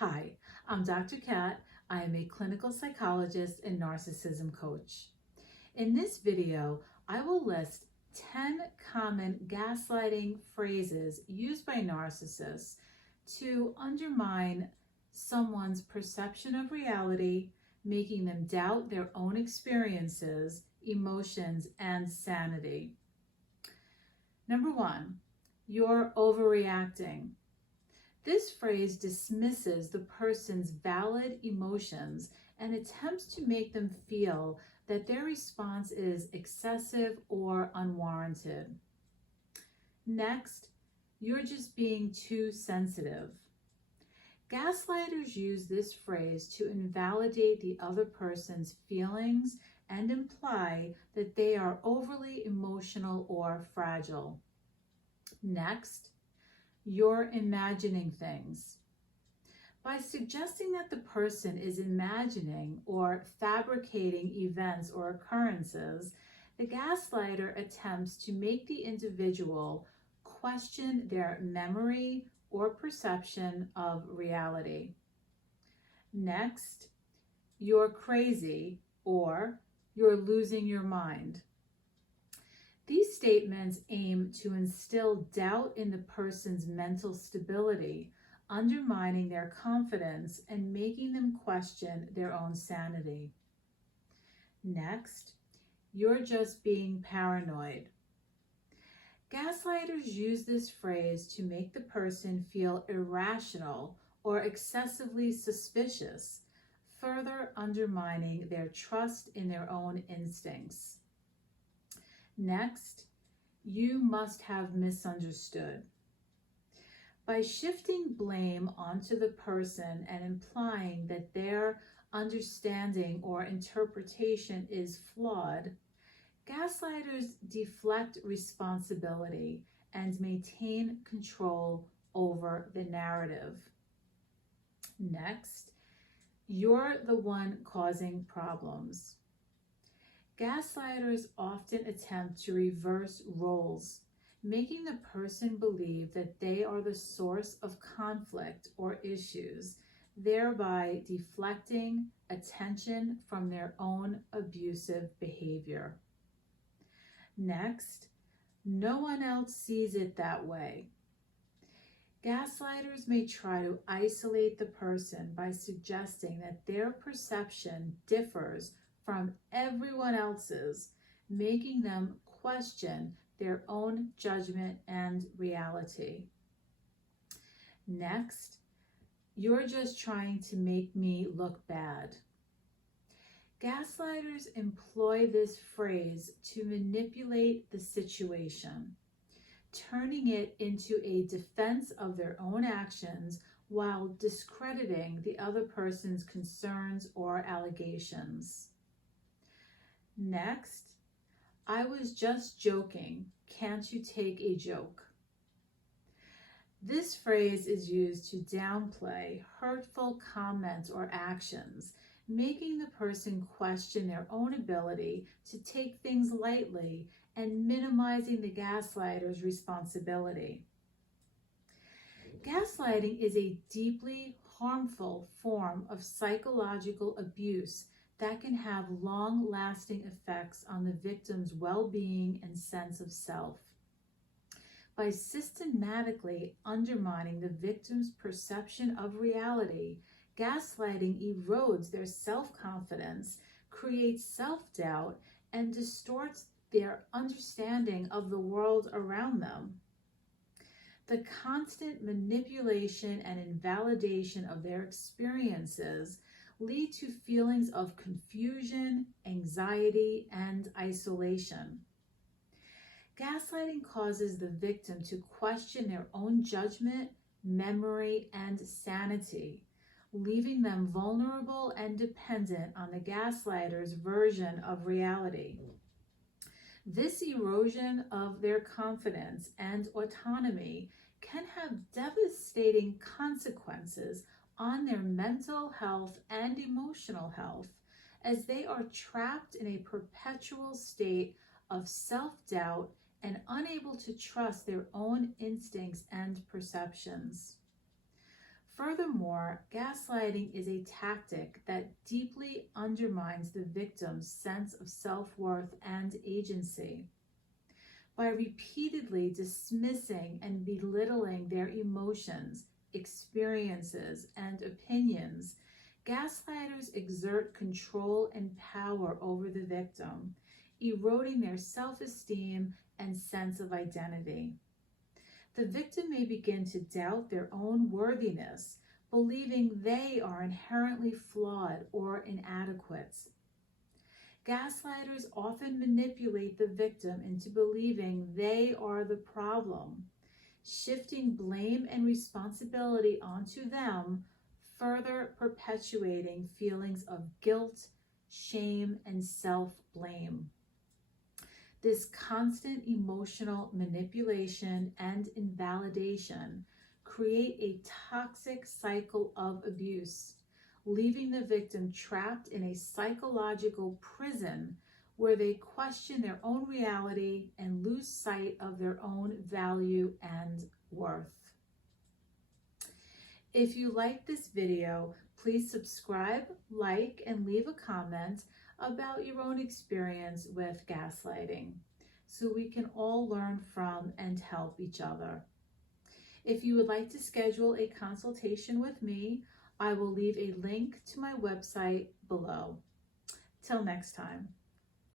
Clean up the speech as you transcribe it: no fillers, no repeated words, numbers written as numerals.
Hi, I'm Dr. Kat. I am a clinical psychologist and narcissism coach. In this video, I will list 10 common gaslighting phrases used by narcissists to undermine someone's perception of reality, making them doubt their own experiences, emotions, and sanity. Number 1, you're overreacting. This phrase dismisses the person's valid emotions and attempts to make them feel that their response is excessive or unwarranted. Next, you're just being too sensitive. Gaslighters use this phrase to invalidate the other person's feelings and imply that they are overly emotional or fragile. Next, you're imagining things. By suggesting that the person is imagining or fabricating events or occurrences, the gaslighter attempts to make the individual question their memory or perception of reality. Next, you're crazy or you're losing your mind. These statements aim to instill doubt in the person's mental stability, undermining their confidence and making them question their own sanity. Next, you're just being paranoid. Gaslighters use this phrase to make the person feel irrational or excessively suspicious, further undermining their trust in their own instincts. Next, you must have misunderstood. By shifting blame onto the person and implying that their understanding or interpretation is flawed, gaslighters deflect responsibility and maintain control over the narrative. Next, you're the one causing problems. Gaslighters often attempt to reverse roles, making the person believe that they are the source of conflict or issues, thereby deflecting attention from their own abusive behavior. Next, no one else sees it that way. Gaslighters may try to isolate the person by suggesting that their perception differs from everyone else's, making them question their own judgment and reality. Next, you're just trying to make me look bad. Gaslighters employ this phrase to manipulate the situation, turning it into a defense of their own actions while discrediting the other person's concerns or allegations. Next, I was just joking. Can't you take a joke? This phrase is used to downplay hurtful comments or actions, making the person question their own ability to take things lightly and minimizing the gaslighter's responsibility. Gaslighting is a deeply harmful form of psychological abuse that can have long-lasting effects on the victim's well-being and sense of self. By systematically undermining the victim's perception of reality, gaslighting erodes their self-confidence, creates self-doubt, and distorts their understanding of the world around them. The constant manipulation and invalidation of their experiences lead to feelings of confusion, anxiety, and isolation. Gaslighting causes the victim to question their own judgment, memory, and sanity, leaving them vulnerable and dependent on the gaslighter's version of reality. This erosion of their confidence and autonomy can have devastating consequences on their mental health and emotional health, as they are trapped in a perpetual state of self-doubt and unable to trust their own instincts and perceptions. Furthermore, gaslighting is a tactic that deeply undermines the victim's sense of self-worth and agency. By repeatedly dismissing and belittling their emotions, experiences, and opinions, gaslighters exert control and power over the victim, eroding their self-esteem and sense of identity. The victim may begin to doubt their own worthiness, believing they are inherently flawed or inadequate. Gaslighters often manipulate the victim into believing they are the problem, shifting blame and responsibility onto them, further perpetuating feelings of guilt, shame, and self-blame. This constant emotional manipulation and invalidation create a toxic cycle of abuse, leaving the victim trapped in a psychological prison where they question their own reality and lose sight of their own value and worth. If you like this video, please subscribe, like, and leave a comment about your own experience with gaslighting so we can all learn from and help each other. If you would like to schedule a consultation with me, I will leave a link to my website below. Till next time.